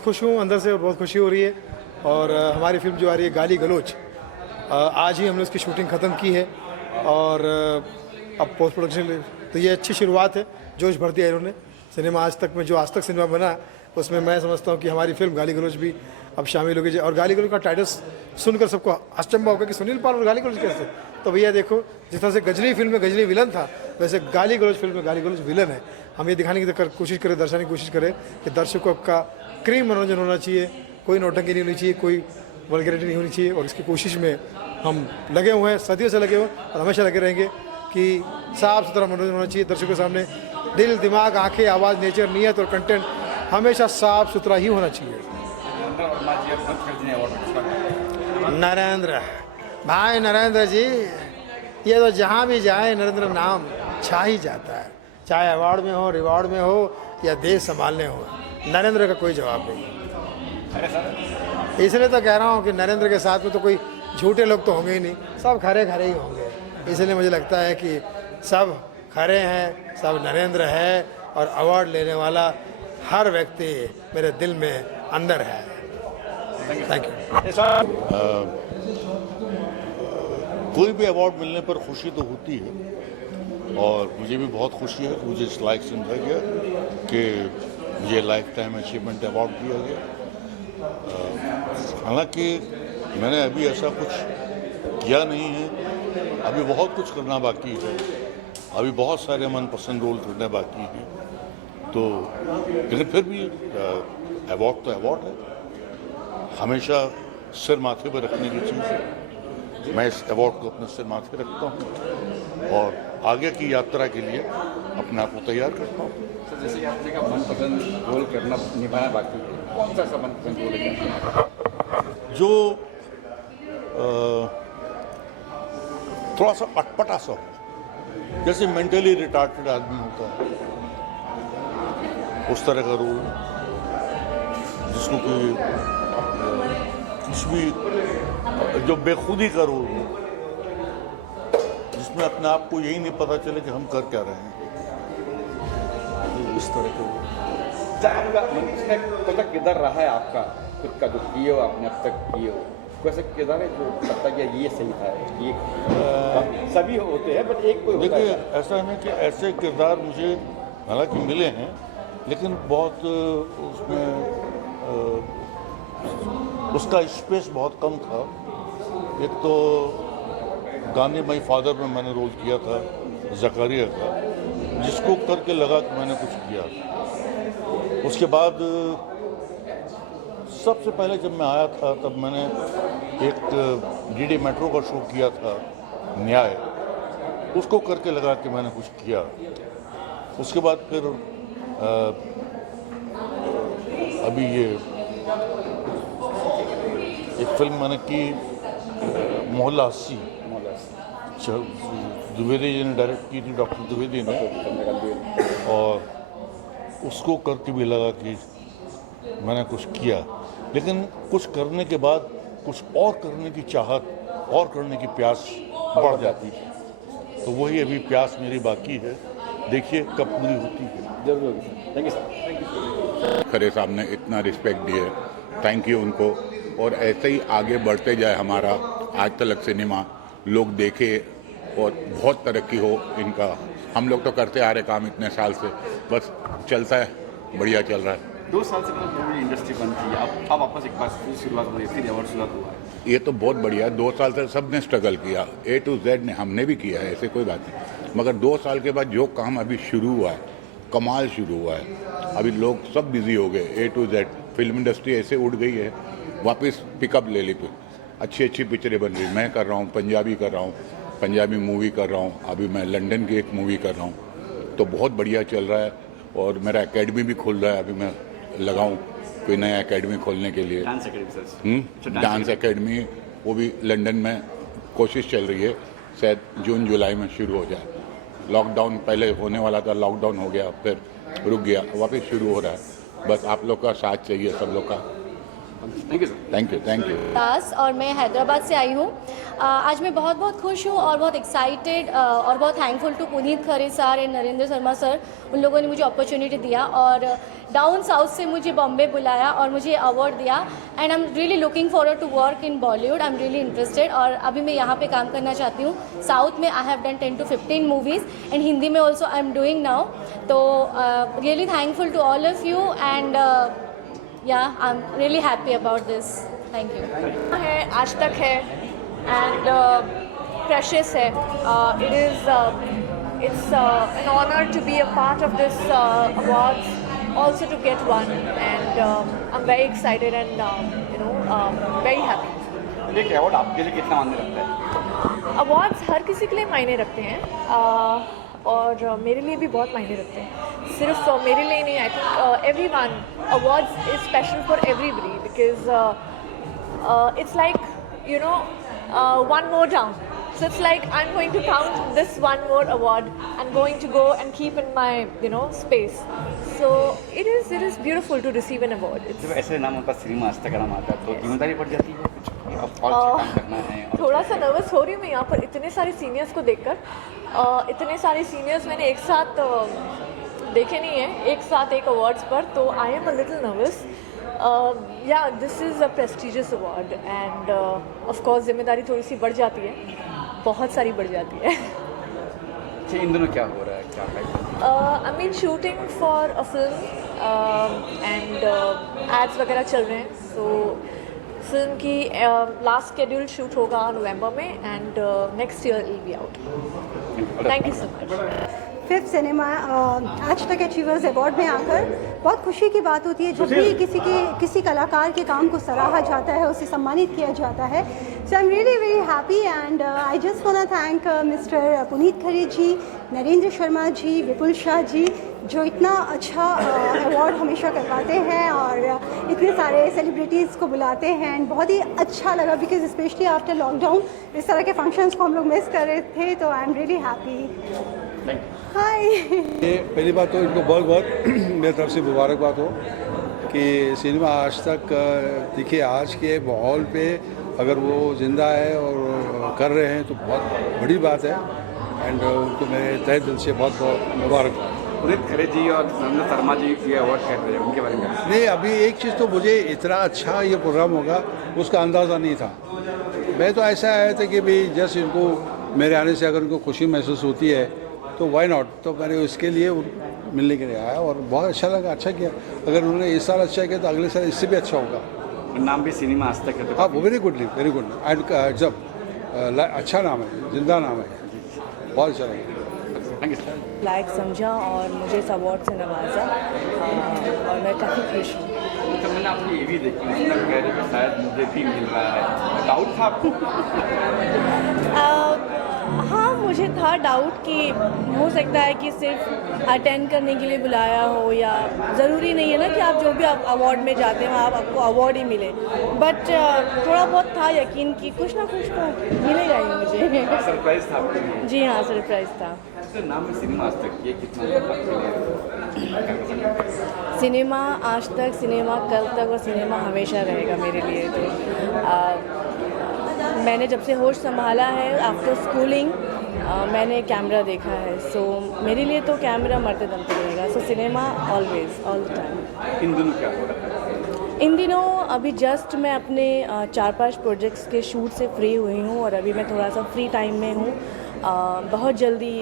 बहुत खुश हूँ अंदर से और बहुत खुशी हो रही है। और हमारी फिल्म जो आ रही है गाली गलोच, आज ही हमने उसकी शूटिंग ख़त्म की है और अब पोस्ट प्रोडक्शन, तो ये अच्छी शुरुआत है, जोश भर दिया इन्होंने। सिनेमा आज तक में जो आज तक सिनेमा बना उसमें मैं समझता हूँ कि हमारी फिल्म गाली गलोच भी अब शामिल होगी। और गाली गलोच का टाइटल सुनकर सबको अचंभा होगा कि सुनील पाल और गाली गलोच कैसे। तो भैया देखो, जिस तरह से गजनी फिल्म में गजनी विलन था, वैसे गाली गलोच फिल्म में गाली गलोच विलन है। हम ये दिखाने की कोशिश करें, दर्शाने की कोशिश करें कि दर्शकों का क्रीम मनोरंजन होना चाहिए, कोई नौटंकी नहीं होनी चाहिए, कोई वल्गैरिटी नहीं होनी चाहिए। और इसकी कोशिश में हम लगे हुए हैं, सदियों से लगे हुए हैं और हमेशा लगे रहेंगे कि साफ सुथरा मनोरंजन होना चाहिए। दर्शकों के सामने दिल, दिमाग, आंखें, आवाज़, नेचर, नीयत और कंटेंट हमेशा साफ सुथरा ही होना चाहिए। नरेंद्र भाई, नरेंद्र जी, ये तो जहाँ भी जाए नरेंद्र नाम छा ही जाता है, चाहे अवार्ड में हो, रिवॉर्ड में हो या देश संभालने हो, नरेंद्र का कोई जवाब नहीं। इसलिए तो कह रहा हूँ कि नरेंद्र के साथ में तो कोई झूठे लोग तो होंगे ही नहीं, सब खरे खरे ही होंगे। इसलिए मुझे लगता है कि सब खरे हैं, सब नरेंद्र है और अवार्ड लेने वाला हर व्यक्ति मेरे दिल में अंदर है। Thank you. कोई भी अवार्ड मिलने पर खुशी तो होती है और मुझे भी बहुत खुशी है कि मुझे इस लायक समझा गया कि मुझे लाइफ टाइम अचीवमेंट अवार्ड दिया गया। हालांकि मैंने अभी ऐसा कुछ किया नहीं है, अभी बहुत कुछ करना बाकी है, अभी बहुत सारे मनपसंद रोल करने बाकी हैं, तो लेकिन फिर भी अवार्ड तो अवार्ड है, हमेशा सिर माथे पर रखने की चीज़ है। मैं इस अवार्ड को अपने सिर माथे रखता हूँ और आगे की यात्रा के लिए अपने आप को तैयार करता हूँ। सर, जैसे कि आपने कहा मनपसंद रोल करना निभाना बाकी है, कौन सा मनपसंद रोल है जो थोड़ा सा अटपटा सा हो, जैसे मेंटली रिटार्टेड आदमी होता है उस तरह का रोल, जिसको कोई कुछ भी, जो बेखुदी का रोल हो, जिसमें अपने आप को यही नहीं पता चले कि हम कर क्या रहे हैं, इस तरह के रोल। आपका कौन सा किरदार रहा है आपका खुद का, जो किए हो आपने अब तक किए हो, कैसे किरदार है जो लगता है कि ये सही था, ये सभी होते हैं बट एक कोई होता है? देखिए, ऐसा है कि ऐसे किरदार मुझे हालांकि मिले हैं, लेकिन बहुत उसमें उसका स्पेस बहुत कम था। एक तो गांधी माई फादर में मैंने रोल किया था जकारिया का, जिसको करके लगा कि मैंने कुछ किया। उसके बाद सबसे पहले जब मैं आया था तब मैंने एक डीडी मेट्रो का शो किया था न्याय, उसको करके लगा कि मैंने कुछ किया। उसके बाद फिर अभी ये एक फिल्म मैंने की मोहल्ला 80, द्विवेदी जी ने डायरेक्ट की थी, डॉक्टर द्विवेदी ने, और उसको करके भी लगा कि मैंने कुछ किया। लेकिन कुछ करने के बाद कुछ और करने की चाहत और करने की प्यास बढ़ जाती है, तो वही अभी प्यास मेरी बाकी है, देखिए कब पूरी होती है। जरूर होगी sir. Thank you sir. Khare साहब ने इतना रिस्पेक्ट दिए, थैंक यू उनको, और ऐसे ही आगे बढ़ते जाए हमारा आज तलक सिनेमा, लोग देखे और बहुत तरक्की हो इनका। हम लोग तो करते आ रहे काम इतने साल से, बस चलता है, बढ़िया चल रहा है। 2 साल से मूवी इंडस्ट्री बंद थी, अब वापस एक बार फिर शुरुआत हुई, फिर अवार्ड शुरुआत हुआ है। ये तो बहुत बढ़िया है। 2 साल से सब ने स्ट्रगल किया, A to Z ने, हमने भी किया है, ऐसे कोई बात नहीं, मगर 2 साल के बाद जो काम अभी शुरू हुआ है, कमाल शुरू हुआ है। अभी लोग सब बिजी हो गए, A to Z film industry ऐसे उड़ गई है, वापस पिकअप ले ली, अच्छी अच्छी पिक्चरें बन रही। मैं कर रहा हूँ, पंजाबी कर रहा हूँ, पंजाबी मूवी कर रहा हूँ, अभी मैं लंदन की एक मूवी कर रहा हूँ, तो बहुत बढ़िया चल रहा है। और मेरा एकेडमी भी खुल रहा है, अभी मैं लगाऊं कोई नया एकेडमी खोलने के लिए, डांस एकेडमी, वो भी लंदन में कोशिश चल रही है, शायद जून जुलाई में शुरू हो जाए। लॉकडाउन पहले होने वाला था, लॉकडाउन हो गया, फिर रुक गया, वापस शुरू हो रहा है। बस आप लोग का साथ चाहिए, सब लोग का। Thank you sir. Thank you. Das और मैं हैदराबाद से आई हूँ। आज मैं बहुत बहुत खुश हूँ और बहुत एक्साइटेड और बहुत thankful to Puneet Khare sir and Narendra Sharma sir. उन लोगों ने मुझे अपॉर्चुनिटी दिया और डाउन साउथ से मुझे बॉम्बे बुलाया और मुझे अवार्ड दिया। And I am really looking forward to work in Bollywood. I am really interested और अभी मैं यहाँ पे काम करना चाहती हूँ। साउथ में I have done 10 to 15 movies and Hindi में also I am doing now. तो really thankful to all of you and yeah, I'm really happy about this. Thank you. है आज तक है and precious है. It is it's an honor to be a part of this awards, also to get one, and I'm very excited and very happy. ये award आपके लिए कितना मायने रखता है? अवार्ड्स हर किसी के लिए मायने रखते हैं और मेरे लिए भी बहुत मायने रखते हैं। सिर्फ मेरे लिए नहीं, I think everyone awards is special for everybody because it's like one more down. So it's like I'm going to count this one more award and going to go and keep in my space. So it is beautiful to receive an award. जब ऐसे नाम पर cinema आज तक नाम आता है तो जिम्मेदारी बढ़ जाती है कुछ और अच्छा काम करना है। थोड़ा सा नर्वस हो रही हूँ मैं यहाँ पर इतने सारे सीनियर्स को देखकर। इतने सारे सीनियर्स मैंने एक साथ देखे नहीं हैं एक साथ एक अवार्ड्स पर, तो I am a little nervous. Yeah this is a prestigious award and of course जिम्मेदारी थोड़ी सी बढ़ जाती है, बहुत सारी बढ़ जाती है। अच्छा, इन दिनों क्या हो रहा है, क्या I mean shooting for a film and ads वगैरह चल रहे हैं। सो फिल्म की लास्ट शेड्यूल शूट होगा नवंबर में and next year will be out. Thank you so much. 5th cinema आज तक अचीवर्स अवार्ड में आकर बहुत खुशी की बात होती है जब भी किसी कलाकार के काम को सराहा जाता है, उसे सम्मानित किया जाता है। So I am really very happy and I just want to thank mister Puneet Khare ji, Narendra Sharma ji, Vipul Shah ji, जो इतना अच्छा अवार्ड हमेशा करवाते हैं और इतने सारे सेलिब्रिटीज़ को बुलाते हैं। एंड बहुत ही अच्छा लगा बिकॉज स्पेशली आफ्टर लॉकडाउन इस तरह के फंक्शंस को हम लोग मिस कर रहे थे, तो आई एम रियली हैप्पी। हाय। पहली बात तो इनको बहुत बहुत मेरी तरफ से मुबारकबाद हो कि सिनेमा आज तक देखिए आज के माहौल पे अगर वो ज़िंदा है और कर रहे हैं तो बहुत बड़ी बात है एंड उनको मेरे तहे दिल से बहुत बहुत मुबारकबाद। पुनीत खरे जी और नरेंद्र शर्मा जी ये अवार्ड कर रहे हैं, उनके बारे में नहीं, अभी एक चीज़ तो मुझे इतना अच्छा ये प्रोग्राम होगा उसका अंदाज़ा नहीं था। मैं तो ऐसा आया था कि भाई जस्ट इनको मेरे आने से अगर उनको खुशी महसूस होती है तो वाई नॉट, तो मैंने उसके लिए मिलने के लिए आया और बहुत अच्छा लगा, अच्छा किया। अगर उन्होंने इस साल अच्छा किया तो अगले साल इससे भी अच्छा होगा। नाम भी सिनेमा आज तक है। हाँ, वो वेरी गुड एंड जब अच्छा नाम है, जिंदा नाम है, बहुत अच्छा लगा। Thank you. लायक समझा और मुझे इस अवार्ड से नवाजा और मैं काफ़ी खुश हूँ। तो मैंने आपकी ये भी देखी, उसमें कह रहे कि शायद मुझे भी मिल रहा है, डाउट था आपको? हाँ, मुझे था डाउट कि हो सकता है कि सिर्फ अटेंड करने के लिए बुलाया हो, या ज़रूरी नहीं है ना कि आप जो भी आप अवार्ड में जाते हैं वहाँ आपको अवार्ड ही मिले, बट थोड़ा बहुत था यकीन कि कुछ ना कुछ तो मिलेगा ही मुझे। सरप्राइज था आपके लिए? जी हाँ, सरप्राइज था। नाम में सिनेमा आज तक ये कितना सिनेमा आज तक, सिनेमा कल तक और सिनेमा हमेशा रहेगा मेरे लिए। तो मैंने जब से होश संभाला है आफ्टर स्कूलिंग मैंने कैमरा देखा है, सो मेरे लिए तो कैमरा मरते दम तक रहेगा। So cinema always, all the time. इन दिनों क्या हो रहा है? इन दिनों अभी जस्ट मैं अपने 4-5 प्रोजेक्ट्स के शूट से फ्री हुई हूँ और अभी मैं थोड़ा सा फ्री टाइम में हूँ। बहुत जल्दी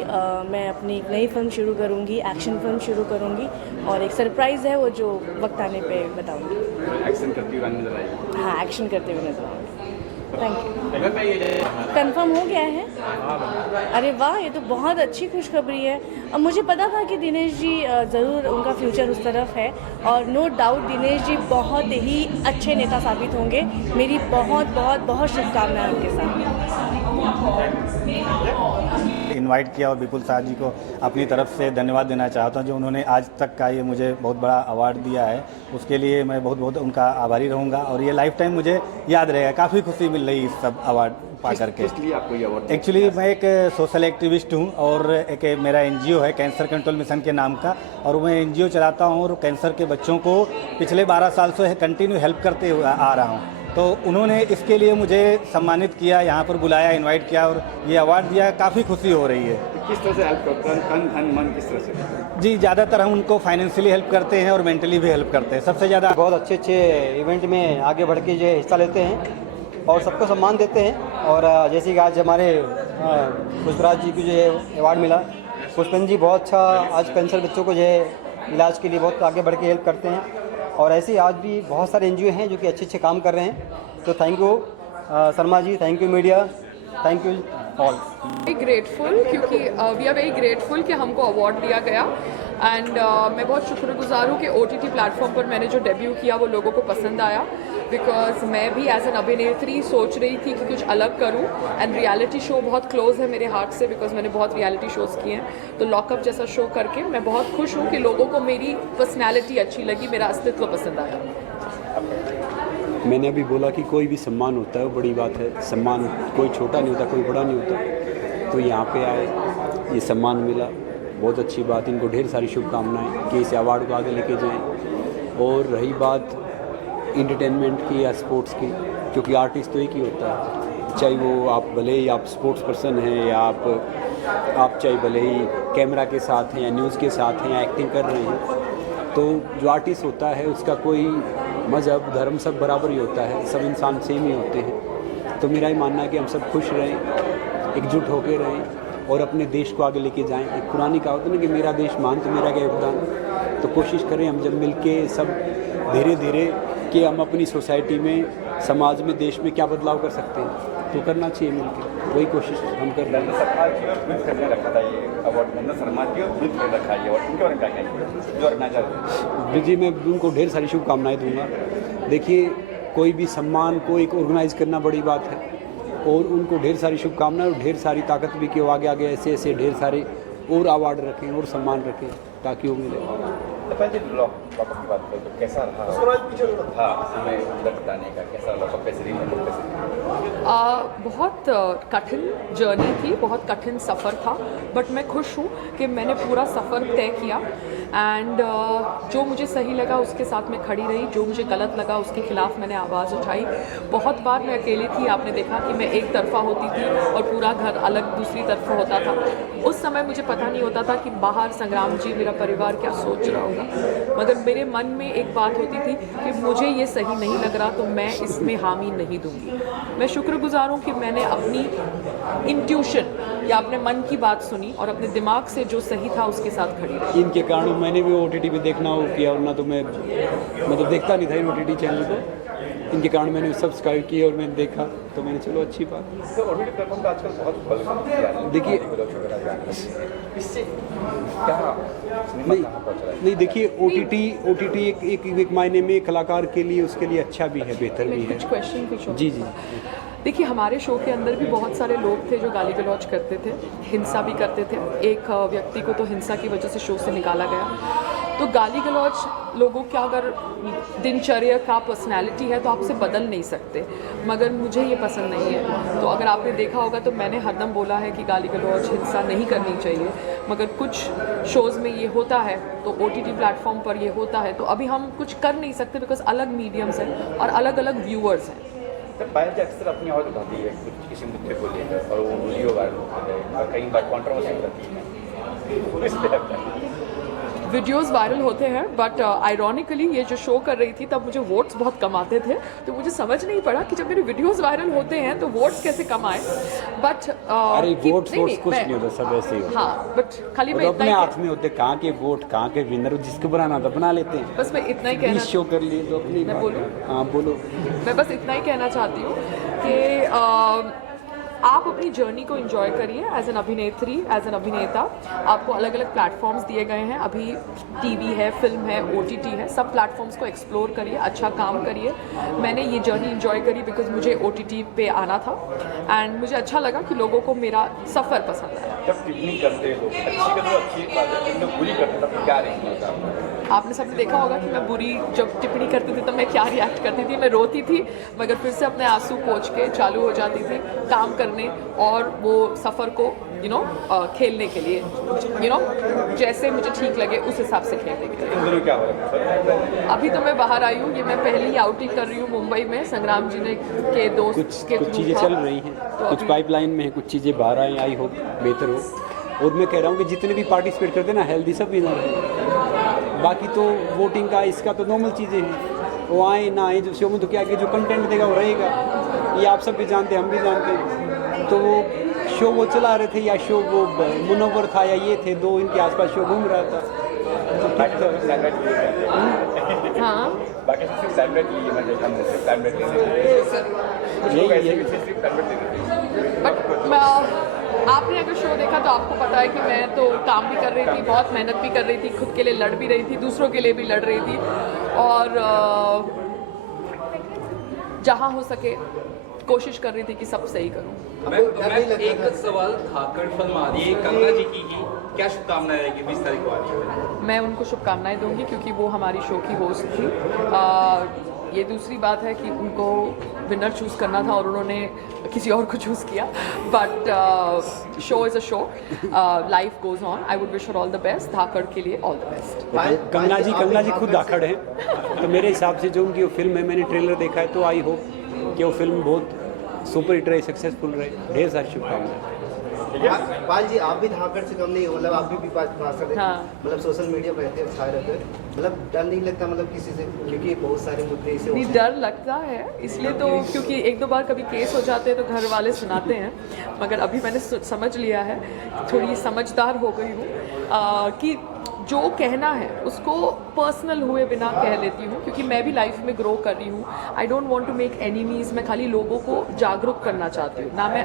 मैं अपनी एक नई फिल्म शुरू करूँगी, एक्शन फिल्म शुरू करूँगी और एक सरप्राइज़ है वो जो वक्त आने पे बताऊँगी। एक्शन करती हुई नजर आएगी? हाँ, एक्शन करते हुए नजर आऊँगी। Thank you. कंफर्म हो गया है? अरे वाह, ये तो बहुत अच्छी खुशखबरी है। अब मुझे पता था कि दिनेश जी ज़रूर उनका फ्यूचर उस तरफ है और नो डाउट दिनेश जी बहुत ही अच्छे नेता साबित होंगे। मेरी बहुत बहुत बहुत शुभकामनाएं उनके साथ। इनवाइट किया और विपुल शाह जी को अपनी तरफ से धन्यवाद देना चाहता हूं जो उन्होंने आज तक का ये मुझे बहुत बड़ा अवार्ड दिया है, उसके लिए मैं बहुत बहुत उनका आभारी रहूँगा और ये लाइफ टाइम मुझे याद रहेगा। काफ़ी खुशी मिल रही है सब अवार्ड पा करके। किस लिए आपको ये अवार्ड? एक्चुअली मैं एक सोशल एक्टिविस्ट हूँ और एक मेरा एनजीओ है कैंसर कंट्रोल मिशन के नाम का, और मैं एनजीओ चलाता हूँ और कैंसर के बच्चों को पिछले 12 साल से कंटिन्यू हेल्प करते हुए आ रहा हूँ। तो उन्होंने इसके लिए मुझे सम्मानित किया, यहाँ पर बुलाया, इनवाइट किया और ये अवार्ड दिया। काफ़ी खुशी हो रही है। किस तरह से हेल्प करते हैं, तन धन मन किस तरह से? जी, ज़्यादातर हम उनको फाइनेंशियली हेल्प करते हैं और मेंटली भी हेल्प करते हैं। सबसे ज़्यादा बहुत अच्छे अच्छे इवेंट में आगे बढ़ के जो है हिस्सा लेते हैं और सबको सम्मान देते हैं। और जैसे कि आज हमारे पुष्पराज जी को जो है अवार्ड मिला, पुष्पन जी बहुत अच्छा आज कैंसर बच्चों को जो है इलाज के लिए बहुत आगे बढ़ के हेल्प करते हैं। और ऐसे ही आज भी बहुत सारे एनजीओ हैं जो कि अच्छे अच्छे काम कर रहे हैं। तो thank you Sharma ji, thank you media, thank you all. Very grateful, क्योंकि वी आर वेरी ग्रेटफुल कि हमको अवार्ड दिया गया। एंड मैं बहुत शुक्रगुजार हूँ कि OTT प्लेटफॉर्म पर मैंने जो डेब्यू किया वो लोगों को पसंद आया, बिकॉज मैं भी एज एन अभिनेत्री सोच रही थी कि कुछ अलग करूँ। एंड रियलिटी शो बहुत क्लोज है मेरे हार्ट से, बिकॉज मैंने बहुत रियलिटी शोज़ किए हैं। तो लॉकअप जैसा शो करके मैं बहुत खुश हूँ कि लोगों को मेरी पर्सनैलिटी अच्छी लगी, मेरा अस्तित्व पसंद आया। मैंने अभी बोला कि कोई भी सम्मान होता है वो बड़ी बात है। सम्मान कोई छोटा नहीं होता, कोई बड़ा नहीं होता। तो यहाँ पे आए, ये सम्मान मिला, बहुत अच्छी बात। इनको ढेर सारी शुभकामनाएं कि इस अवार्ड को आगे लेके जाएं। और रही बात इंटरटेनमेंट की या स्पोर्ट्स की, क्योंकि आर्टिस्ट तो एक ही होता है, चाहे वो आप भले ही आप स्पोर्ट्स पर्सन हैं या आप चाहे भले ही कैमरा के साथ हैं या न्यूज़ के साथ हैं या एक्टिंग कर रहे हैं। तो जो आर्टिस्ट होता है उसका कोई मज़हब धर्म सब बराबर ही होता है, सब इंसान सेम ही होते हैं। तो मेरा ही मानना है कि हम सब खुश रहें, एकजुट होकर रहें और अपने देश को आगे लेके जाएं। एक पुरानी कहावत है ना कि मेरा देश मान तो मेरा क्या योगदान। तो कोशिश करें हम जब मिल के सब धीरे धीरे कि हम अपनी सोसाइटी में, समाज में, देश में क्या बदलाव कर सकते हैं, तो करना चाहिए मिल के। वही कोशिश हम कर रहे हैं। रखा था ये अवार्ड, नंदा शर्मा जी और मित कर रखा है और उनके बारे में क्या कहेंगे जो रखना चाहते हैं? जी, मैं उनको ढेर सारी शुभकामनाएं दूंगा। देखिए, कोई भी सम्मान को एक ऑर्गेनाइज करना बड़ी बात है और उनको ढेर सारी शुभकामनाएं और ढेर सारी ताकत भी कि वो आगे आगे ऐसे ऐसे ढेर सारे और अवार्ड रखें और सम्मान रखें ताकि वो मिले। लॉकअप की बात करें तो कैसा रहा समय बताने का, कैसा लॉकअप कैसे बहुत कठिन जर्नी थी, बहुत कठिन सफ़र था, बट मैं खुश हूँ कि मैंने पूरा सफ़र तय किया। एंड जो मुझे सही लगा उसके साथ मैं खड़ी रही, जो मुझे गलत लगा उसके ख़िलाफ़ मैंने आवाज़ उठाई। बहुत बार मैं अकेली थी, आपने देखा कि मैं एक तरफ़ा होती थी और पूरा घर अलग दूसरी तरफ होता था। उस समय मुझे पता नहीं होता था कि बाहर संग्राम जी, मेरा परिवार क्या सोच रहा होगा, मगर मेरे मन में एक बात होती थी कि मुझे ये सही नहीं लग रहा तो मैं इसमें हामी नहीं दूंगी। मैं शुक्रगुजार हूँ कि मैंने अपनी इंट्यूशन या अपने मन की बात सुनी और अपने दिमाग से जो सही था उसके साथ खड़ी रही। इनके कारण मैंने भी OTT पे देखना हो किया, और ना तो मैं मतलब देखता नहीं था इन OTT चैनल को। इनके कारण मैंने सब्सक्राइब किया और मैंने देखा, तो मैंने चलो अच्छी बात। तो OTT प्लेटफॉर्म का आजकल बहुत देखिए इससे क्या नहीं देखिए OTT एक मायने में कलाकार के लिए, उसके लिए अच्छा भी है, बेहतर भी है। कुछ क्वेश्चन पूछो। जी। देखिए, हमारे शो के अंदर भी बहुत सारे लोग थे जो गाली गलौज करते थे, हिंसा भी करते थे। एक व्यक्ति को तो हिंसा की वजह से शो से निकाला गया। तो गाली गलौज लोगों का अगर दिनचर्या का पर्सनैलिटी है तो आप उसे बदल नहीं सकते, मगर मुझे ये पसंद नहीं है। तो अगर आपने देखा होगा तो मैंने हरदम बोला है कि गाली गलौज, हिंसा नहीं करनी चाहिए, मगर कुछ शोज़ में ये होता है तो OTT प्लेटफॉर्म पर ये होता है, तो अभी हम कुछ कर नहीं सकते बिकॉज अलग मीडियम्स हैं और अलग अलग व्यूअर्स हैं। पायल जी अक्सर अपनी आवाज़ उठाती है कुछ किसी मुद्दे को लेकर और वो वीडियो वायरल होता है और कई बार कॉन्ट्रोवर्सी करती है। वीडियोस वायरल होते हैं, बट आयरॉनिकली ये जो शो कर रही थी तब मुझे वोट्स बहुत कम आते थे, तो मुझे समझ नहीं पड़ा कि जब मेरे वीडियोस वायरल होते हैं तो वोट्स कैसे कम आए। बट अरे वोट्स कुछ नहीं होता, सब ऐसे ही होता। हाँ, बट खाली मैं तो इतना अपने हाथ में होते, कहाँ के वोट, कहाँ के विनर, जिसको बनाना था बना लेते हैं। बस मैं इतना ही कहना, शो कर लिए तो अपनी। मैं बोलूँ? हाँ बोलो। मैं बस इतना ही कहना चाहती हूँ कि आप अपनी जर्नी को एंजॉय करिए एज एन अभिनेत्री, एज एन अभिनेता। आपको अलग अलग प्लेटफॉर्म्स दिए गए हैं, अभी टीवी है, फिल्म है, OTT है, सब प्लेटफॉर्म्स को एक्सप्लोर करिए, अच्छा काम करिए। मैंने ये जर्नी एंजॉय करी बिकॉज मुझे OTT पे आना था एंड मुझे अच्छा लगा कि लोगों को मेरा सफ़र पसंद आया। जब टिप्पणी करते हैं लोग, अच्छी करते हो अच्छी बात है, लेकिन बुरी करते तब क्या रिएक्शन होता है? आपने सबने देखा होगा कि मैं बुरी जब टिप्पणी करती थी तो मैं क्या रिएक्ट करती थी। मैं रोती थी मगर फिर से अपने आंसू पोंछ के चालू हो जाती थी काम करने और वो सफ़र को खेलने के लिए जैसे मुझे ठीक लगे उस हिसाब से खेलने के लिए। इन दिनों क्या हो रहा है? अभी तो मैं बाहर आई हूँ, ये मैं पहली आउटिंग कर रही हूँ मुंबई में। संग्राम जी ने के दोस्त के कुछ चीज़ें चल रही हैं, कुछ पाइपलाइन में है, कुछ चीज़ें बाहर आई, आई होप बेहतर हो। और मैं कह रहा हूँ कि जितने भी पार्टिसिपेट करते हैं ना, हेल्दी सब विनर है। बाकी तो वोटिंग का इसका तो नॉर्मल चीज़ें हैं, वो आए ना आए, जो शो में तो क्या जो कंटेंट देगा वो रहेगा, ये आप सब भी जानते हैं, हम भी जानते हैं। तो वो शो वो चला रहे थे या शो वो मुनव्वर था या ये थे, दो इनके आसपास शो घूम रहा था तो ठीक था। हाँ बाकी सिर्फ सैंडविच लिए, मैं देखा सिर्फ सैंडविच बट आपने अगर शो देखा तो आपको पता है कि मैं तो काम भी कर रही थी, बहुत मेहनत भी कर रही थी, खुद के लिए लड़ भी रही थी, दूसरों के लिए भी लड़ रही थी और जहाँ हो सके कोशिश कर रही थी कि सब सही करूँ। मैं एक सवाल, धाकड़ फिल्म आ रही है, कंगना जी की क्या शुभकामनाएं रहेगी 20 तारीख को आ रही है? मैं उनको शुभकामनाएं दूंगी क्योंकि वो हमारी शो की होस्ट थी। ये दूसरी बात है कि उनको विनर चूज़ करना था और उन्होंने किसी और को चूज़ किया, but show is a show, life goes on. I would wish her all the best, Dhaakad के लिए all the best. Kangana ji खुद धाकड़ हैं, तो मेरे हिसाब से जो उनकी वो फिल्म है, मैंने ट्रेलर देखा है, तो आई होप कि वो फिल्म बहुत सुपर हिट रहे, सक्सेसफुल रहे। ढेर सारी शुभकामनाएं। पाल जी, आप भी धाकड़ से कम नहीं हो, मतलब आप भी पास मतलब सोशल मीडिया पर रहते हैं, छाए रहते हैं, मतलब डर नहीं लगता मतलब किसी से, क्योंकि बहुत सारे मुद्दे इसे नहीं डर लगता है इसलिए तो, क्योंकि एक दो बार कभी केस हो जाते हैं तो घर वाले सुनाते हैं, मगर अभी मैंने समझ लिया है, थोड़ी समझदार हो गई हूँ कि जो कहना है उसको पर्सनल हुए बिना कह लेती हूँ, क्योंकि मैं भी लाइफ में ग्रो कर रही हूँ। I don't want to make enemies, मैं खाली लोगों को जागरूक करना चाहती हूँ ना। मैं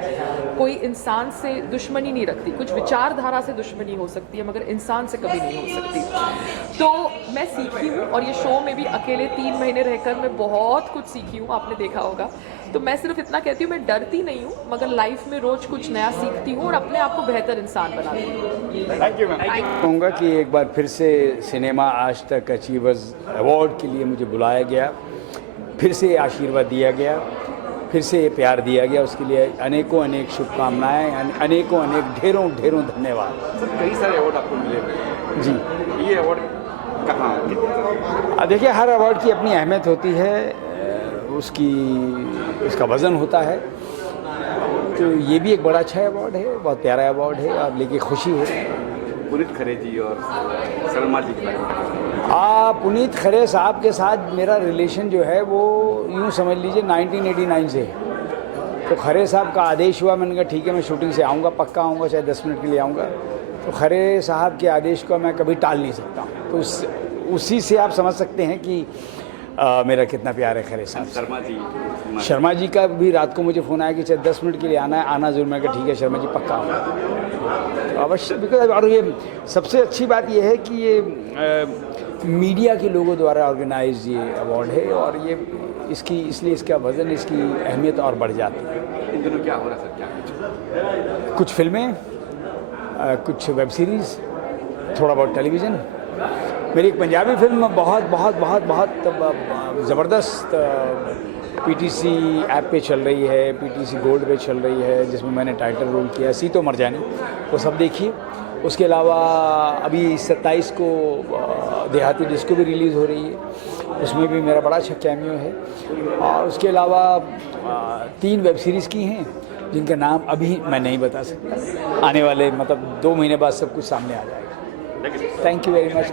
कोई इंसान से दुश्मनी नहीं रखती, कुछ विचारधारा से दुश्मनी हो सकती है मगर इंसान से कभी नहीं हो सकती। तो मैं सीखी हूँ और ये शो में भी अकेले 3 महीने रहकर मैं बहुत कुछ सीखी हूँ, आपने देखा होगा। तो मैं सिर्फ इतना कहती हूँ, मैं डरती नहीं हूँ मगर लाइफ में रोज़ कुछ नया सीखती हूँ और अपने आप को बेहतर इंसान बनाती हूँ। Thank you ma'am. कहूँगा कि एक बार फिर से सिनेमा आज तक अचीवर्स अवार्ड के लिए मुझे बुलाया गया, फिर से आशीर्वाद दिया गया, फिर से प्यार दिया गया, उसके लिए अनेकों अनेक शुभकामनाएं, अनेकों अनेक ढेरों ढेरों धन्यवाद। सर कई सारे अवार्ड आपको मिले जी, ये अवार्ड कहाँ? देखिए, हर अवार्ड की अपनी अहमियत होती है, उसका वज़न होता है। तो ये भी एक बड़ा अच्छा अवार्ड है, बहुत प्यारा अवार्ड है और लेके खुशी हो रही है। पुनीत खरे जी और सलमा जी के पुनीत खरे साहब के साथ मेरा रिलेशन जो है वो यूँ समझ लीजिए 1989 से है। तो खरे साहब का आदेश हुआ, मैंने कहा ठीक है मैं शूटिंग से आऊँगा, पक्का आऊँगा, चाहे 10 मिनट के लिए आऊँगा। तो खरे साहब के आदेश को मैं कभी टाल नहीं सकता। तो उसी से आप समझ सकते हैं कि मेरा कितना प्यार है खरे साहब। शर्मा जी का भी रात को मुझे फ़ोन आया कि चाहे 10 मिनट के लिए आना है, आना ज़रूर। मैं कहा ठीक है शर्मा जी, पक्का आऊँगा अवश्य। बिकॉज और ये सबसे अच्छी बात ये है कि ये मीडिया के लोगों द्वारा ऑर्गेनाइज ये अवार्ड है और ये इसलिए इसका वज़न, इसकी अहमियत और बढ़ जाती है। इन दिनों क्या हो रहा है सर? कुछ फिल्में, कुछ वेब सीरीज़, थोड़ा बहुत टेलीविज़न। मेरी एक पंजाबी फिल्म बहुत ज़बरदस्त PTC ऐप पे चल रही है, PTC गोल्ड पे चल रही है, जिसमें मैंने टाइटल रोल किया है, सीतो मरजानी। वो सब देखिए। उसके अलावा अभी 27 को देहाती डिस्को भी रिलीज़ हो रही है, उसमें भी मेरा बड़ा अच्छा कैमियो है। और उसके अलावा 3 वेब सीरीज़ की हैं जिनका नाम अभी मैं नहीं बता सकता, आने वाले मतलब 2 महीने बाद सब कुछ सामने आ जाएगा। Thank you very much.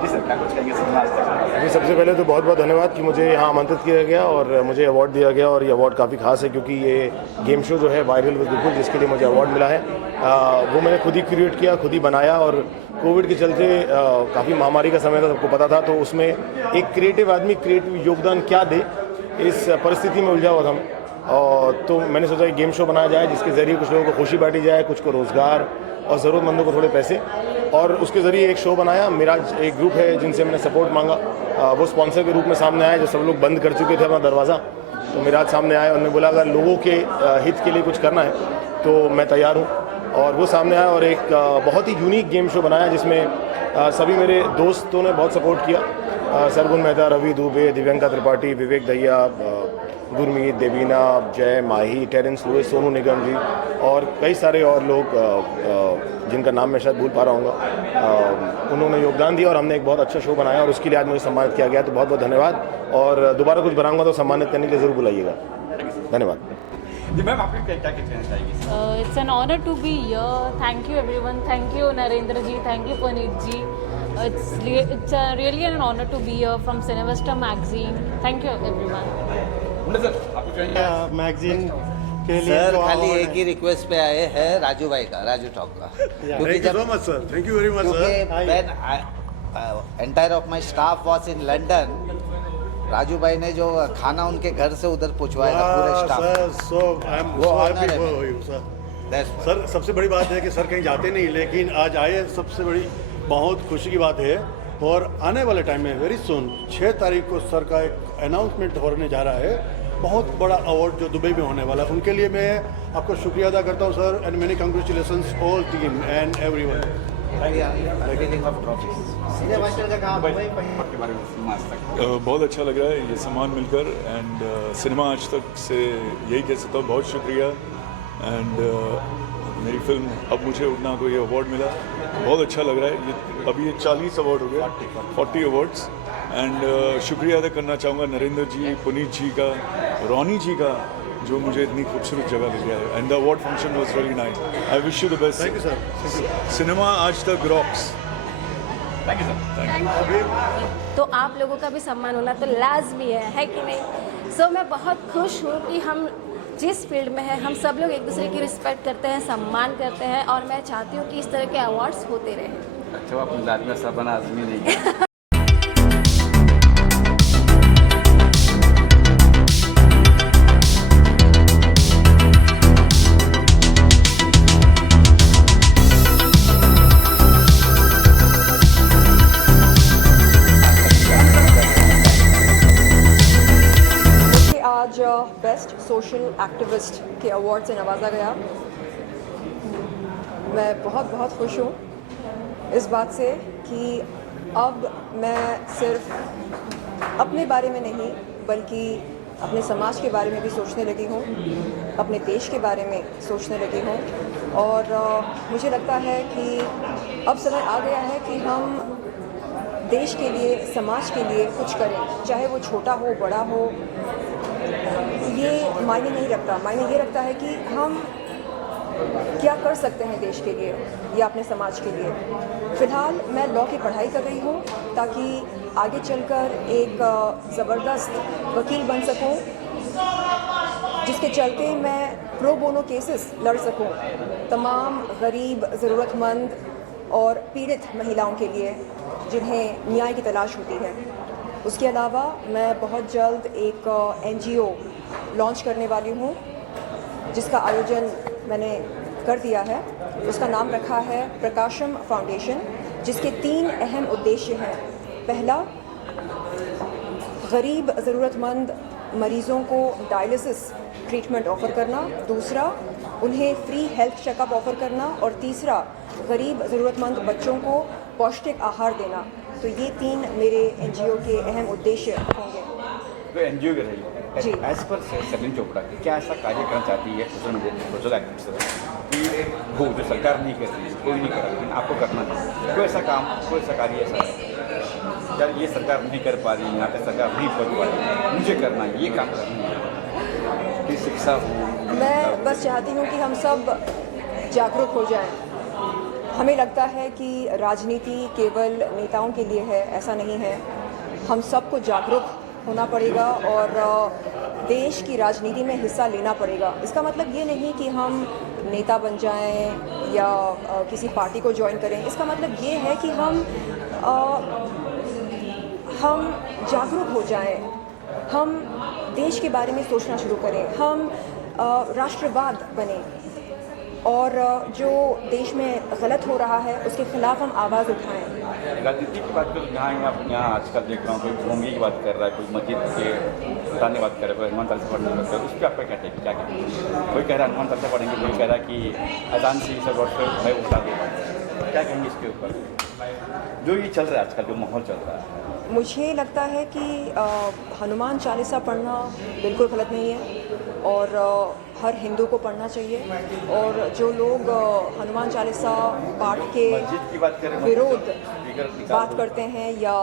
अभी सबसे पहले तो बहुत बहुत धन्यवाद कि मुझे यहाँ आमंत्रित किया गया और मुझे अवार्ड दिया गया। और ये अवार्ड काफ़ी खास है क्योंकि ये गेम शो जो है वायरल विद विपुल, जिसके लिए मुझे अवार्ड मिला है, वो मैंने खुद ही क्रिएट किया, खुद ही बनाया। और कोविड के चलते काफ़ी महामारी का समय था, सबको पता था, तो उसमें एक क्रिएटिव आदमी क्रिएटिव योगदान क्या दे, इस परिस्थिति में उलझा हुआ था। और तो मैंने सोचा कि गेम शो बनाया जाए जिसके ज़रिए कुछ लोगों को खुशी बांटी जाए, कुछ को रोज़गार और ज़रूरतमंदों को थोड़े पैसे, और उसके ज़रिए एक शो बनाया। मेरा एक ग्रुप है जिनसे मैंने सपोर्ट मांगा, वो स्पॉन्सर के रूप में सामने आए, जो सब लोग बंद कर चुके थे अपना दरवाज़ा, तो मेरा सामने आए, उन्होंने बोला अगर लोगों के हित के लिए कुछ करना है तो मैं तैयार हूँ। और वो सामने आया और एक बहुत ही यूनिक गेम शो बनाया जिसमें सभी मेरे दोस्तों ने बहुत सपोर्ट किया। सरगुन मेहता, रवि दुबे, दिव्यांका त्रिपाठी, विवेक दहिया, गुरमीत, देवीना, जय, माही, टेरेंस लुइस, सोनू निगम जी और कई सारे और लोग जिनका नाम मैं शायद भूल पा रहा हूँ, उन्होंने योगदान दिया और हमने एक बहुत अच्छा शो बनाया और उसके लिए आज मुझे सम्मानित किया गया। तो बहुत बहुत धन्यवाद, और दोबारा कुछ बनाऊंगा तो सम्मानित करने के लिए ज़रूर बुलाइएगा। धन्यवाद। मैम आपको क्या कहना चाहिए? It's an honor to be here. Thank you everyone. Thank you Narendra ji. Thank you Puneet ji. It's really an honor to be here from Cinevesta magazine. Thank you everyone. Magazine के लिए sir खाली एक ही request पे आए हैं राजू भाई का, Raju talk का, क्योंकि जब thank you very much sir, when entire of my staff was in London, Raju भाई ने जो खाना उनके घर से उधर पहुंचवाया था पूरे स्टाफ, वो ऑनर है सर। सबसे बड़ी बात है कि सर कहीं जाते नहीं, लेकिन आज आए, सबसे बड़ी बहुत खुशी की बात है। और आने वाले टाइम में वेरी सुन 6 तारीख को सर का एक अनाउंसमेंट होने जा रहा है, बहुत बड़ा अवार्ड जो दुबई में होने वाला है, उनके लिए मैं आपको शुक्रिया अदा करता हूँ sir, and many congratulations all team and everyone. बहुत अच्छा लग रहा है ये सम्मान मिलकर, एंड सिनेमा आज तक से यही कह सकता हूँ बहुत शुक्रिया। एंड मेरी फिल्म अब मुझे उठना को ये अवार्ड मिला, बहुत अच्छा लग रहा है। ये अभी ये 40 अवार्ड हो गया, 40 अवार्ड्स। एंड शुक्रिया अदा करना चाहूँगा नरेंद्र जी, पुनीत जी का, रोनी जी का, जो मुझे इतनी खूबसूरत जगह ले गया है। And the award function was really nice. I wish you the best. Thank you sir. Cinema आज तक रॉक्स। Thank you sir. तो आप लोगों का भी सम्मान होना तो लाजमी है कि नहीं? सो मैं बहुत खुश हूँ कि हम जिस फील्ड में हैं, हम सब लोग एक दूसरे की रिस्पेक्ट करते हैं, सम्मान करते हैं, और मैं चाहती हूँ कि इस तरह के अवार्ड्स होते रहें। अच्छा, वो अपनी लाजमी सब बना आजमी नहीं है। आज बेस्ट सोशल एक्टिविस्ट के अवार्ड से नवाजा गया। मैं बहुत बहुत खुश हूँ इस बात से कि अब मैं सिर्फ अपने बारे में नहीं बल्कि अपने समाज के बारे में भी सोचने लगी हूँ, अपने देश के बारे में सोचने लगी हूँ। और मुझे लगता है कि अब समय आ गया है कि हम देश के लिए, समाज के लिए कुछ करें, चाहे वो छोटा हो बड़ा हो, ये मायने नहीं रखता। मायने ये रखता है कि हम क्या कर सकते हैं देश के लिए या अपने समाज के लिए। फ़िलहाल मैं लॉ की पढ़ाई कर रही हूँ ताकि आगे चलकर एक ज़बरदस्त वकील बन सकूँ, जिसके चलते मैं प्रो बोनो केसेस लड़ सकूँ तमाम गरीब, ज़रूरतमंद और पीड़ित महिलाओं के लिए जिन्हें न्याय की तलाश होती है। उसके अलावा मैं बहुत जल्द एक NGO लॉन्च करने वाली हूँ जिसका आयोजन मैंने कर दिया है। उसका नाम रखा है प्रकाशम फाउंडेशन, जिसके 3 अहम उद्देश्य हैं। पहला, गरीब ज़रूरतमंद मरीज़ों को डायलिसिस ट्रीटमेंट ऑफ़र करना। दूसरा, उन्हें फ्री हेल्थ चेकअप ऑफ़र करना। और तीसरा, गरीब ज़रूरतमंद बच्चों को पौष्टिक आहार देना। तो ये 3 मेरे NGO के अहम उद्देश्य होंगे। तो NGO के रही जी, एज पर सलीम चोपड़ा क्या ऐसा कार्य करना चाहती है सोशल एक्टिविस्ट कि वो जो सरकार नहीं कर रही है, कोई नहीं कर रहा, लेकिन आपको करना है कोई ऐसा काम, कोई ऐसा कार्य ऐसा है यार ये सरकार नहीं कर पा रही, यहाँ पे सरकार नहीं कर पा रही, मुझे करना है, ये काम करना है कि शिक्षा हो। मैं बस चाहती हूँ कि हम सब जागरूक हो जाएं। हमें लगता है कि राजनीति केवल नेताओं के लिए है, ऐसा नहीं है। हम सबको जागरूक होना पड़ेगा और देश की राजनीति में हिस्सा लेना पड़ेगा। इसका मतलब ये नहीं कि हम नेता बन जाएं या किसी पार्टी को ज्वाइन करें। इसका मतलब ये है कि हम जागरूक हो जाएं, हम देश के बारे में सोचना शुरू करें, हम राष्ट्रवाद बने और जो देश में गलत हो रहा है उसके खिलाफ हम आवाज़ उठाएं। राजनीति की बात करें, जहाँ यहाँ आजकल देख रहा हूँ कोई भूमि की बात कर रहा है, कोई मस्जिद के बताने की बात कर रहा है, कोई हनुमान चालीसा पढ़ने की बात कर रहा है, उस पर आपका क्या टेक क्या कहेंगे? कोई कह रहा है हनुमान चालीसा पढ़ेंगे, कोई कह रहा है कि अजान से सब वर्ष मैं उठा दूँगा, क्या कहेंगे इसके ऊपर जो ये चल रहा है आजकल, जो माहौल चल रहा है? मुझे लगता है कि हनुमान चालीसा पढ़ना बिल्कुल गलत नहीं है और हर हिंदू को पढ़ना चाहिए। और जो लोग हनुमान चालीसा पाठ के विरोध बात करते हैं या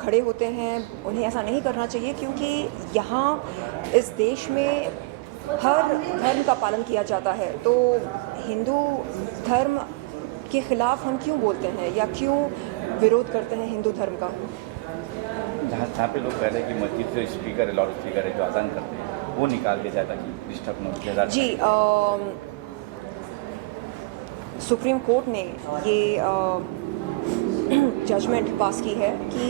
खड़े होते हैं, उन्हें ऐसा नहीं करना चाहिए, क्योंकि यहाँ इस देश में हर धर्म का पालन किया जाता है। तो हिंदू धर्म के खिलाफ हम क्यों बोलते हैं या क्यों विरोध करते हैं हिंदू धर्म का? जहाँ पे लोग कह रहे हैं कि मस्जिद से स्पीकर है, लाउड स्पीकर है जो अजान करते हैं, वो निकाल दिया जाए ताकि डिस्टर्ब न हो। जी, सुप्रीम कोर्ट ने ये जजमेंट पास की है कि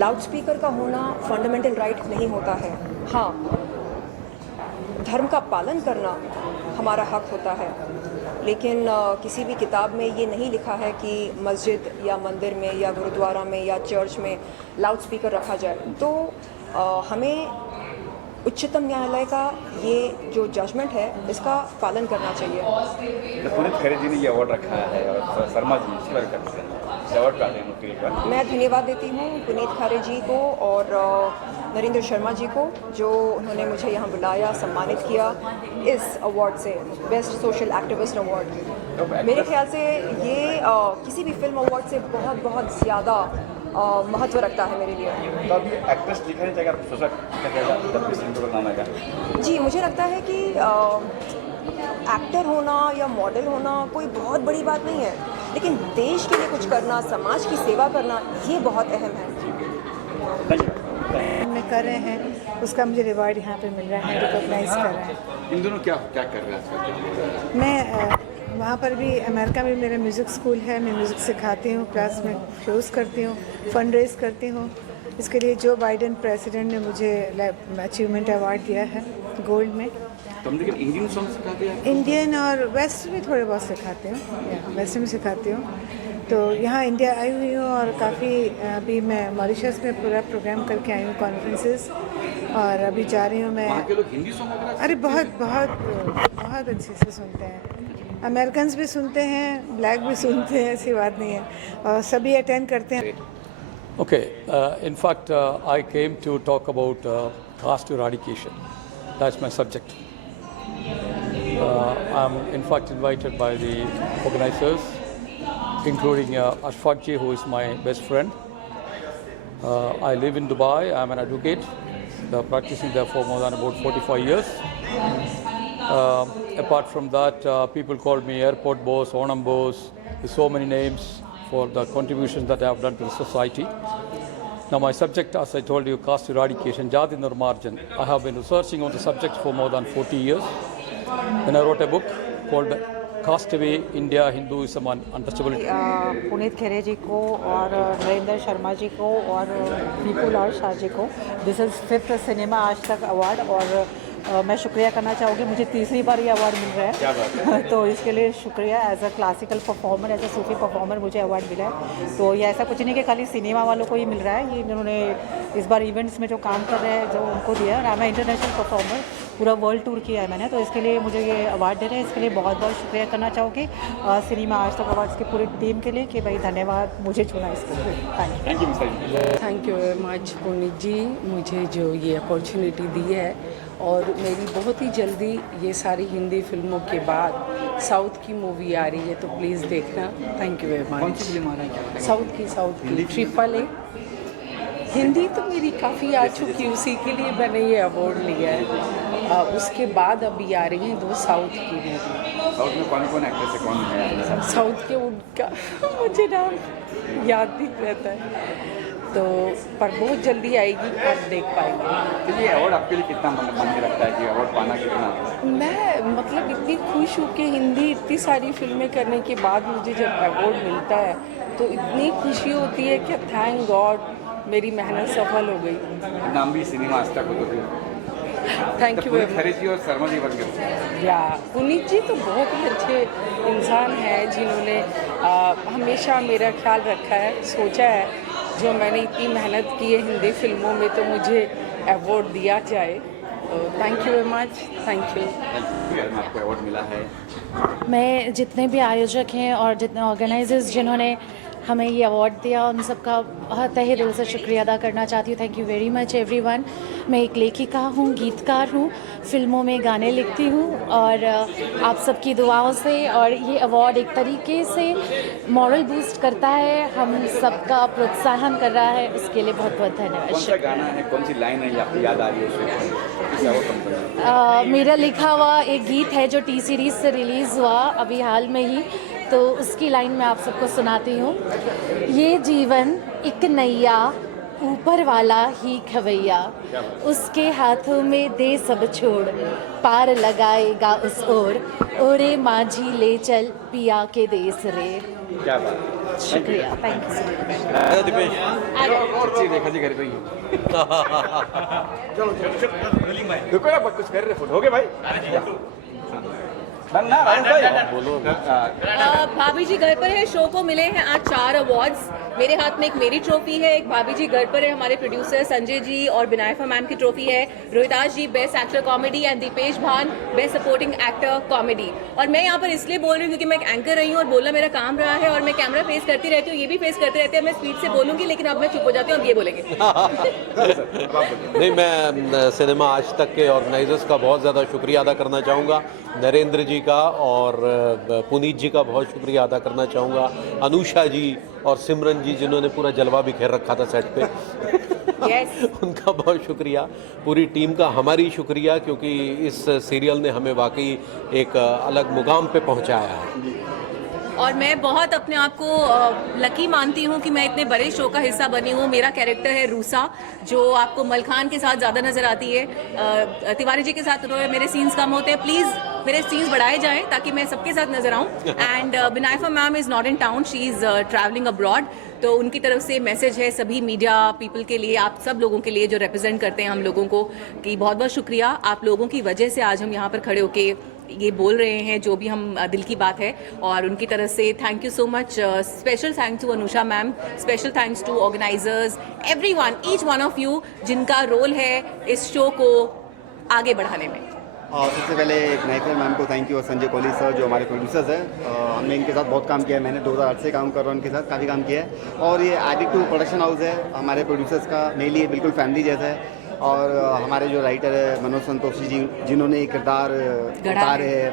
लाउड स्पीकर का होना फंडामेंटल राइट नहीं होता है। हाँ, धर्म का पालन करना हमारा हक होता है, लेकिन किसी भी किताब में ये नहीं लिखा है कि मस्जिद या मंदिर में या गुरुद्वारा में या चर्च में लाउड स्पीकर रखा जाए। तो हमें उच्चतम न्यायालय का ये जो जजमेंट है इसका पालन करना चाहिए। पुनीत खरे जी ने ये अवार्ड रखा है और शर्मा जी इसी बार करते हैं अवार्ड पाते हैं उनके लिए। मैं धन्यवाद देती हूँ पुनीत खरे जी को और नरेंद्र शर्मा जी को, जो उन्होंने मुझे यहाँ बुलाया, सम्मानित किया इस अवार्ड से, बेस्ट सोशल एक्टिविस्ट अवार्ड। मेरे ख्याल से ये किसी भी फिल्म अवार्ड से बहुत बहुत ज़्यादा महत्व रखता है मेरे लिए। तो अभी एक्ट्रेस दिखा नहीं चाहिए, सोचा क्या नाम आएगा? जी, मुझे लगता है कि एक्टर होना या मॉडल होना कोई बहुत बड़ी बात नहीं है, लेकिन देश के लिए कुछ करना, समाज की सेवा करना, ये बहुत अहम है। में कर रहे हैं उसका मुझे रिवार्ड यहाँ पे मिल रहा है, रिकॉग्नाइज कर रहे हैं। इन दोनों क्या कर रहे हैं? मैं वहाँ पर भी अमेरिका में मेरा म्यूज़िक स्कूल है, मैं म्यूज़िक सिखाती हूँ, क्लास में शोज़ करती हूँ, फंड रेज करती हूँ। इसके लिए जो बाइडेन प्रेसिडेंट ने मुझे अचीवमेंट अवार्ड दिया है गोल्ड में। तो हम लेकिन इंडियन सॉन्ग सिखाते हैं? इंडियन और वेस्ट में थोड़े बहुत सिखाती हूँ, वेस्ट में सिखाती हूँ। तो यहाँ इंडिया आई हुई हूँ और काफ़ी अभी मैं मॉरिशस में पूरा प्रोग्राम करके आई हूँ, कॉन्फ्रेंसेस, और अभी जा रही हूँ मैं। वहाँ के लोग हिंदी सॉन्ग वगैरह? अरे बहुत बहुत बहुत अच्छे से सुनते हैं, अमेरिकन्स भी सुनते हैं, ब्लैक भी सुनते हैं, ऐसी बात नहीं है, और सभी अटेंड करते हैं। Okay, in fact, I came to talk about caste eradication. That's my subject. I'm in fact invited by the organizers, including Ashfaq ji, who is my best friend. I live in Dubai. I'm an advocate, practicing there for more than about 45 years. Apart from that, people call me airport boss, Onam boss, with so many names for the contributions that I have done to the society. Now my subject, as I told you, caste eradication, Jati Nirmarjan. I have been researching on the subject for more than 40 years. Then I wrote a book called Castaway, India, Hinduism and Untouchability. Puneet खेरे जी को और नरेंद्र शर्मा जी को और विपुल और शाह जी को this is 5th cinema आज तक award, और मैं शुक्रिया करना चाहूँगी, मुझे तीसरी बार ये अवार्ड मिल रहा है। क्या बात है? तो इसके लिए शुक्रिया। As a classical performer, as a Sufi performer मुझे अवार्ड मिला है। तो ये ऐसा कुछ नहीं कि खाली सिनेमा वालों को ही मिल रहा है, ये इन्होंने इस बार इवेंट्स में जो काम कर रहे हैं जो उनको दिया है। मैं इंटरनेशनल परफॉर्मर, पूरा वर्ल्ड टूर किया है मैंने, तो इसके लिए मुझे ये अवार्ड दे रहे हैं, इसके लिए बहुत बहुत शुक्रिया करना चाहूँगी सिनेमा आज तक अवार्ड्स की पूरी टीम के लिए कि भाई धन्यवाद मुझे चुना इसके लिए। Thank you. Thank you very much Puneet ji, मुझे जो ये अपॉर्चुनिटी दी है, और मेरी बहुत ही जल्दी ये सारी हिंदी फिल्मों के बाद साउथ की मूवी आ रही है, तो प्लीज़ देखना। Thank you very much. कौन सी फिल्म आ रही है? साउथ की AAA। हिंदी तो मेरी काफ़ी आ चुकी, उसी के लिए मैंने ये अवार्ड लिया है। उसके बाद अभी आ रही हैं 2 साउथ की मूवी। साउथ में कौन कौन एक्ट्रेस है, कौन है? साउथ के उनका मुझे नाम याद नहीं रहता है, तो पर बहुत जल्दी आएगी, आप देख पाएंगे। तो ये अवार्ड आपके लिए कितना मन के रखता है कि अवार्ड पाना कितना? मैं मतलब इतनी खुश हूँ कि हिंदी इतनी सारी फिल्में करने के बाद मुझे जब अवार्ड मिलता है तो इतनी खुशी होती है कि थैंक गॉड मेरी मेहनत सफल हो गई। नाम भी सिनेमा आज तक हो गई। थैंक यू वेरी खरे जी और शर्मा जी बन गए। या पुनीत जी तो बहुत ही अच्छे इंसान हैं जिन्होंने हमेशा मेरा ख्याल रखा है, सोचा है जो मैंने इतनी मेहनत की है हिंदी फिल्मों में तो मुझे अवार्ड दिया जाए। Thank you very much, thank you. आपको अवार्ड मिला है। मैं जितने भी आयोजक हैं और जितने ऑर्गेनाइजर्स जिन्होंने हमें ये अवार्ड दिया उन सबका तहे दिल से शुक्रिया अदा करना चाहती हूँ। Thank you very much everyone. मैं एक लेखिका हूँ, गीतकार हूँ, फिल्मों में गाने लिखती हूँ और आप सबकी दुआओं से और ये अवार्ड एक तरीके से मॉरल बूस्ट करता है, हम सबका प्रोत्साहन कर रहा है, उसके लिए बहुत बहुत धन्यवाद। कौन सा गाना है, कौन सी लाइन है आपको याद आ रही है? मेरा लिखा हुआ एक गीत है जो टी सीरीज़ से रिलीज़ हुआ अभी हाल में ही, तो उसकी लाइन मैं आप सबको सुनाती हूँ। ये जीवन एक नैया ऊपर वाला ही खवैया, उसके हाथों में दे सब छोड़, पार लगाएगा उस ओर, ओरे माझी ले चल पिया के देश रे। क्या बात, शुक्रिया, थैंक यू। दीपेश देखा जी घर पे ही देखो ना कुछ कर रहे हो गए भाई। भाभी जी घर पर है शो को मिले हैं आज 4 अवार्ड्स। मेरे हाथ में एक मेरी ट्रॉफी है, एक भाभी जी घर पर है हमारे प्रोड्यूसर संजय जी और बिनायफा मैम की ट्रॉफी है, Rohitash ji best actor comedy and Deepesh Bhan best supporting actor comedy. और मैं यहाँ पर इसलिए बोल रही हूँ क्योंकि मैं एक एंकर रही हूँ और बोलना मेरा काम रहा है और मैं कैमरा फेस करती रहती हूँ, ये भी फेस करते रहते हैं। मैं स्पीड से बोलूँगी लेकिन अब मैं चुप हो जाती हूँ, अब ये बोलेंगे। नहीं, मैं सिनेमा आज तक के ऑर्गेनाइजर्स का बहुत ज़्यादा शुक्रिया अदा करना चाहूँगा, नरेंद्र जी का और पुनीत जी का बहुत शुक्रिया अदा करना चाहूँगा, अनुषा जी और सिमरन जी जिन्होंने पूरा जलवा बिखेर रखा था सेट पे उनका बहुत शुक्रिया, पूरी टीम का हमारी शुक्रिया, क्योंकि इस सीरियल ने हमें वाकई एक अलग मुकाम पे पहुंचाया है। और मैं बहुत अपने आप को लकी मानती हूँ कि मैं इतने बड़े शो का हिस्सा बनी हूँ। मेरा कैरेक्टर है रूसा, जो आपको मलखान के साथ ज़्यादा नज़र आती है, तिवारी जी के साथ मेरे सीन्स कम होते हैं। प्लीज़ मेरे सीन्स बढ़ाए जाएं ताकि मैं सबके साथ नजर आऊँ। And Binaifer ma'am is not in town, she is travelling abroad. तो उनकी तरफ से मैसेज है सभी मीडिया पीपल के लिए, आप सब लोगों के लिए जो रिप्रेजेंट करते हैं हम लोगों को, कि बहुत बहुत शुक्रिया। आप लोगों की वजह से आज हम यहाँ पर खड़े होके ये बोल रहे हैं जो भी हम दिल की बात है, और उनकी तरफ से thank you so much. Special thanks to Anusha ma'am, special thanks to organisers, everyone, each one of you जिनका रोल है इस शो को आगे बढ़ाने में। सबसे पहले एक नाइफर मैम को थैंक यू, और संजय कोहली सर जो हमारे प्रोड्यूसर्स हैं, हमने इनके साथ बहुत काम किया है। मैंने 2008 से काम कर रहा हूँ इनके साथ, काफ़ी काम किया है। और ये एडिट2 प्रोडक्शन हाउस है हमारे प्रोड्यूसर्स का, मेरे लिए बिल्कुल फैमिली जैसा है। और हमारे जो राइटर है मनोज संतोषी जी, जिन्होंने ये किरदार उतारे हैं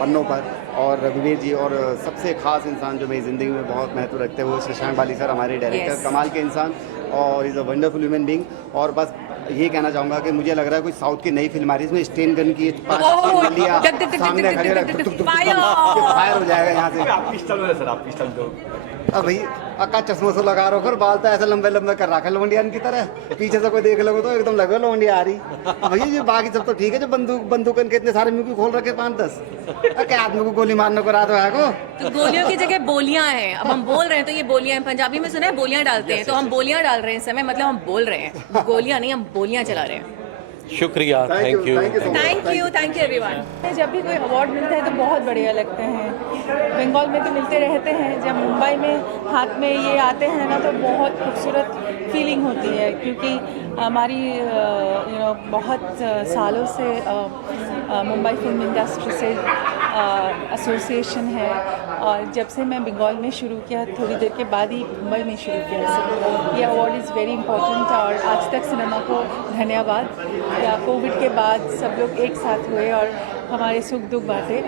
पन्नों पर, और रघुवीर जी, और सबसे ख़ास इंसान जो मेरी ज़िंदगी में बहुत महत्व रखते हैं वो शशांक बाली सर, हमारे डायरेक्टर, कमाल के इंसान, और is a wonderful human being. और बस ये कहना चाहूँगा कि मुझे लग रहा है कोई साउथ की नई फिल्म आ रही है, इसमें स्टेन गन की सामने खड़े रख फायर हो जाएगा यहाँ से। आप पिस्टल में सर, आप पिस्टल दो। अब भाई अक्का चश्मा से लगा रखो और बाल तो ऐसे लंबे लंबे कर रखा है लवंडियान की तरह, पीछे से कोई देख लोगे तो एकदम लगे लवंडिया आ रही। अब भैया ये बाकी सब तो ठीक है, जो बंदूक के इतने सारे मुँह की खोल रखे 5-10, क्या आदमी को गोली मारने को रात है को, तो गोलियों की जगह बोलियां हैं। अब हम बोल रहे हैं तो ये बोलियां हैं, पंजाबी में सुना है बोलियां डालते हैं, तो हम बोलियां डाल रहे हैं इस समय, मतलब हम बोल रहे हैं, गोलियां नहीं, हम बोलियां चला रहे हैं। शुक्रिया, थैंक यू एवरीवन। जब भी कोई अवार्ड मिलता है तो बहुत बढ़िया लगते हैं, बंगाल में तो मिलते रहते हैं, जब मुंबई में हाथ में ये आते हैं ना तो बहुत खूबसूरत फीलिंग होती है, क्योंकि हमारी बहुत सालों से मुंबई फिल्म इंडस्ट्री से एसोसिएशन है, और जब से मैं बंगाल में शुरू किया थोड़ी देर के बाद ही मुंबई में शुरू किया। ये अवार्ड इज़ वेरी इंपॉर्टेंट, और आज तक सिनेमा को धन्यवाद। या कोविड के बाद सब लोग एक साथ हुए और हमारे सुख दुख बांटे।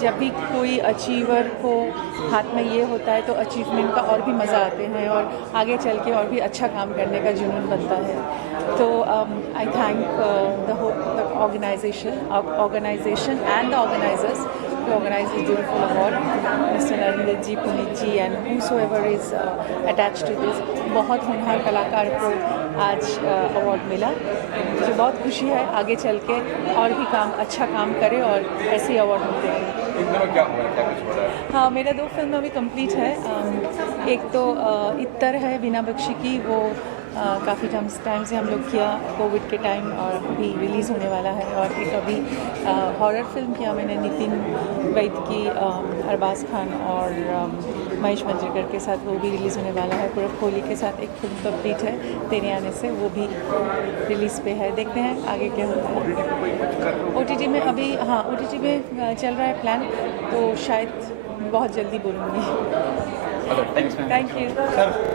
जब भी कोई अचीवर को हाथ में ये होता है तो अचीवमेंट का और भी मज़ा आते हैं, और आगे चल के और भी अच्छा काम करने का जुनून बनता है। तो I thank the organisation and the organisers, to organize this beautiful award. Mr. Narendra ji, Puneet ji and whosoever is attached to this. बहुत होनहार कलाकार को आज अवार्ड मिला। मुझे बहुत खुशी है, आगे चल के और भी अच्छा काम करे और ऐसे अवार्ड मिलते रहें। हाँ, मेरा 2 फिल्म अभी कंप्लीट है। एक तो इत्तर है वीना बख्शी की, वो काफ़ी टाइम से हम लोग किया कोविड के टाइम और अभी रिलीज़ होने वाला है। और एक अभी हॉरर फिल्म किया मैंने नितिन वैद की, अरबाज खान और महेश मांजरेकर के साथ, वो भी रिलीज़ होने वाला है। पूरब कोहली के साथ एक फिल्म कंप्लीट है तेरे आने से, वो भी रिलीज़ पे है। देखते हैं आगे क्या होता है। OTT में अभी, हाँ OTT में चल रहा है प्लान, तो शायद बहुत जल्दी बोलूँगी। Thank you.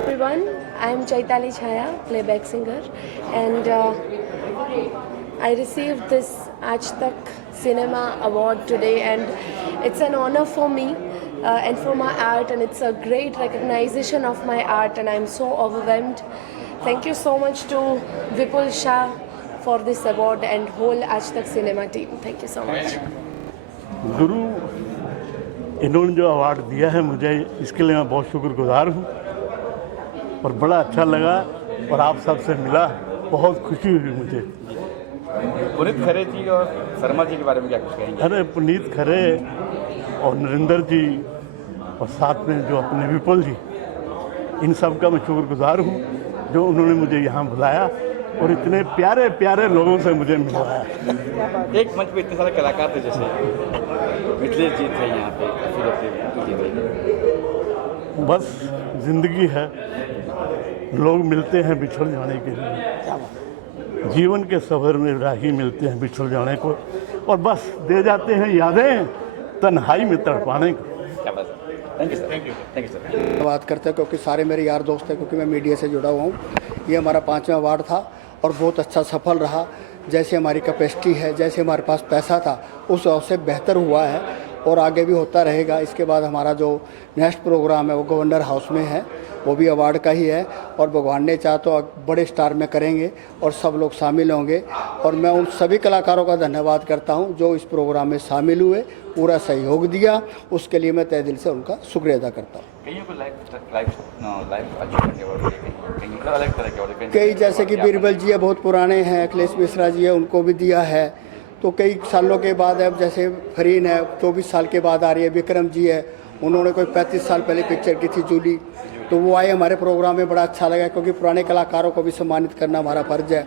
Everyone, I am Chaitali Chhaya, playback singer, and I received this Aaj Tak Cinema Award today, and it's an honor for me and for my art, and it's a great recognition of my art, and I'm so overwhelmed. Thank you so much to Vipul Shah for this award and whole Aaj Tak Cinema team. Thank you so much. गुरु, इन्होंने जो award दिया है मुझे, इसके लिए मैं बहुत शुक्रगुजार हूँ और बड़ा अच्छा लगा और आप सबसे मिला, बहुत खुशी हुई मुझे। पुनीत खरे जी और शर्मा जी के बारे में क्या कुछ कहेंगे? अरे पुनीत खरे और नरेंद्र जी और साथ में जो अपने विपुल जी, इन सब का मैं शुक्रगुजार हूँ जो उन्होंने मुझे यहाँ बुलाया और इतने प्यारे प्यारे लोगों से मुझे मिलवाया। एक मंच पे इतने सारे कलाकार थे, जैसे मिथिलेश जी थे यहाँ पे, बस जिंदगी है, लोग मिलते हैं बिछड़ जाने के लिए, जीवन के सफ़र में राही मिलते हैं बिछड़ जाने को, और बस दे जाते हैं यादें तन्हाई में तड़पाने को। Thank you sir. Thank you sir. बात करते हैं क्योंकि सारे मेरे यार दोस्त हैं, क्योंकि मैं मीडिया से जुड़ा हुआ हूँ। ये हमारा 5वां अवार्ड था और बहुत अच्छा सफल रहा। जैसे हमारी कैपेसिटी है, जैसे हमारे पास पैसा था, उस से बेहतर हुआ है और आगे भी होता रहेगा। इसके बाद हमारा जो नेक्स्ट प्रोग्राम है वो गवर्नर हाउस में है, वो भी अवार्ड का ही है और भगवान ने चाहा तो बड़े स्टार में करेंगे और सब लोग शामिल होंगे। और मैं उन सभी कलाकारों का धन्यवाद करता हूं जो इस प्रोग्राम में शामिल हुए, पूरा सहयोग दिया, उसके लिए मैं तहे दिल से उनका शुक्रिया अदा करता हूँ। कई जैसे कि बीरबल जी है, बहुत पुराने हैं, अखिलेश मिश्रा जी है, उनको भी दिया है। तो कई सालों के बाद अब जैसे फरीन है 24 साल के बाद आ रही है, विक्रम जी है, उन्होंने कोई 35 साल पहले पिक्चर की थी जूली, तो वो आए हमारे प्रोग्राम में, बड़ा अच्छा लगा क्योंकि पुराने कलाकारों को भी सम्मानित करना हमारा फर्ज है।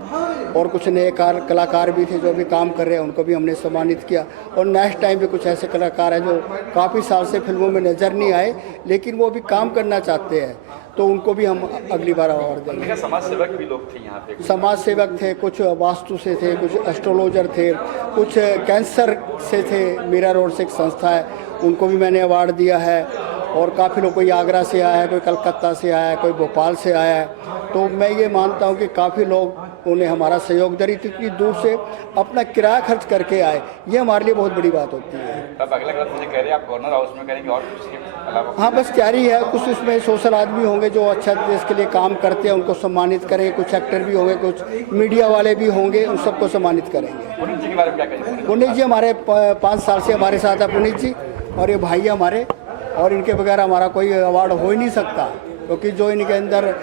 और कुछ नए कलाकार भी थे जो भी काम कर रहे हैं, उनको भी हमने सम्मानित किया। और नेक्स्ट टाइम भी कुछ ऐसे कलाकार हैं जो काफ़ी साल से फिल्मों में नज़र नहीं आए लेकिन वो भी काम करना चाहते हैं, तो उनको भी हम अगली बार अवार्ड देंगे। समाज सेवक भी लोग थे यहाँ पे, समाज सेवक थे, कुछ वास्तु से थे, कुछ एस्ट्रोलॉजर थे, कुछ कैंसर से थे। मीरा रोड से एक संस्था है, उनको भी मैंने अवार्ड दिया है। और काफ़ी लोग, कोई आगरा से आया है, कोई कलकत्ता से आया है, कोई भोपाल से आया है। तो मैं ये मानता हूँ कि काफ़ी लोग उन्हें हमारा सहयोग दे, इतनी दूर से अपना किराया खर्च करके आए, ये हमारे लिए बहुत बड़ी बात होती है। अब अगला मुझे कह रहे हैं आप गवर्नर हाउस में करेंगे और कुछ के अलावा? हाँ, बस तैयारी है। कुछ उसमें सोशल आदमी होंगे जो अच्छा देश के लिए काम करते हैं, उनको सम्मानित करेंगे। कुछ एक्टर भी होंगे, कुछ मीडिया वाले भी होंगे, उन सबको सम्मानित करेंगे। पुनीत जी के बारे में क्या कहेंगे? पुनीत जी हमारे 5 साल से हमारे साथ है पुनीत जी, और ये भाई हमारे, और इनके बगैर हमारा कोई अवार्ड हो ही नहीं सकता, क्योंकि जो इनके अंदर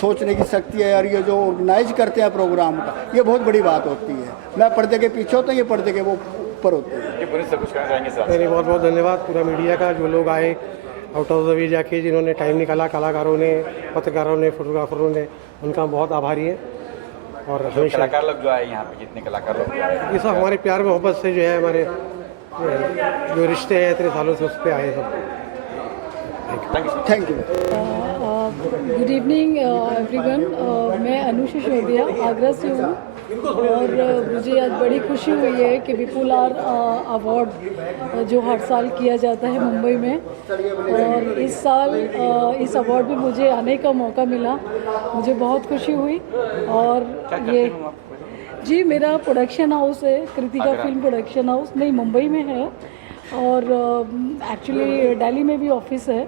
सोचने की शक्ति है और ये जो ऑर्गेनाइज करते हैं प्रोग्राम का, ये बहुत बड़ी बात होती है। मैं पर्दे के पीछे होता हूँ, ये पर्दे के वो ऊपर होते हैं। कुछ कहना चाहेंगे सर? मेरे बहुत बहुत धन्यवाद पूरा मीडिया का, जो लोग आए आउट ऑफ द वे जाके, जिन्होंने टाइम निकाला, कलाकारों ने, पत्रकारों ने, फोटोग्राफरों ने, उनका बहुत आभारी है। और हमेशा कलाकार लोग जो आए यहाँ पे, जितने कलाकार लोग ये सब हमारे प्यार मोहब्बत से जो है, हमारे जो रिश्ते हैं इतने सालों से, उस पर आए सब। Thank you. Good evening everyone, मैं अनु सिसोदिया आगरा से हूँ और मुझे आज बड़ी खुशी हुई है कि विपुल आर अवार्ड जो हर साल किया जाता है मुंबई में, और इस साल इस अवार्ड में मुझे आने का मौका मिला, मुझे बहुत खुशी हुई। और ये जी मेरा प्रोडक्शन हाउस है, कृतिका फिल्म प्रोडक्शन हाउस, नहीं मुंबई में है, और एक्चुअली दिल्ली में भी ऑफिस है।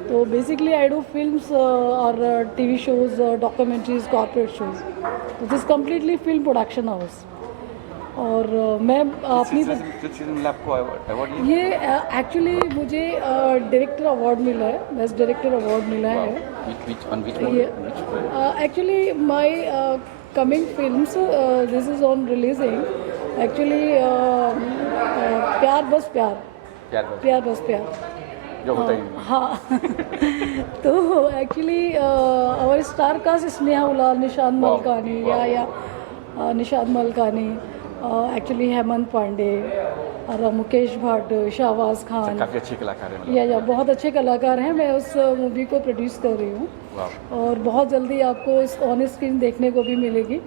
तो बेसिकली आई डू फिल्म्स और TV shows, documentaries, corporate shows. तो this completely film production house. और मैं अपनी आपको अवार्ड ये एक्चुअली मुझे डायरेक्टर अवार्ड मिला है, बेस्ट डायरेक्टर अवार्ड मिला है। Actually my coming films this is on releasing actually प्यार बस प्यार, प्यार बस प्यार जो होता है। हाँ तो एक्चुअली और स्टार कास्ट स्नेहा उलाल, निशाद मलकानी या निशाद मलकानी, एक्चुअली हेमंत पांडे और मुकेश भट्ट, शाहबाज खान, काफ़ी अच्छे कलाकार हैं। या बहुत अच्छे कलाकार हैं। मैं उस मूवी को प्रोड्यूस कर रही हूँ और बहुत जल्दी आपको इस ऑन स्क्रीन देखने को भी मिलेगी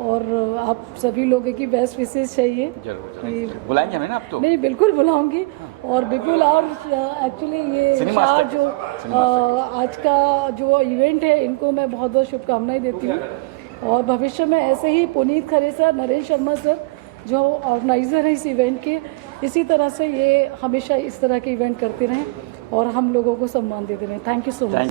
और आप सभी लोगों की बेस्ट विशेष चाहिए। जरूर बुलाएंगे हमें ना आप तो? नहीं, बिल्कुल बुलाऊंगी और बिल्कुल। और एक्चुअली ये चार जो आज का जो इवेंट है इनको मैं बहुत बहुत शुभकामनाएं देती हूँ और भविष्य में ऐसे ही पुनीत खरे सर, नरेंद्र शर्मा सर जो ऑर्गेनाइज़र हैं इस इवेंट के, इसी तरह से ये हमेशा इस तरह के इवेंट करते रहें और हम लोगों को सम्मान देते रहें। Thank you so much.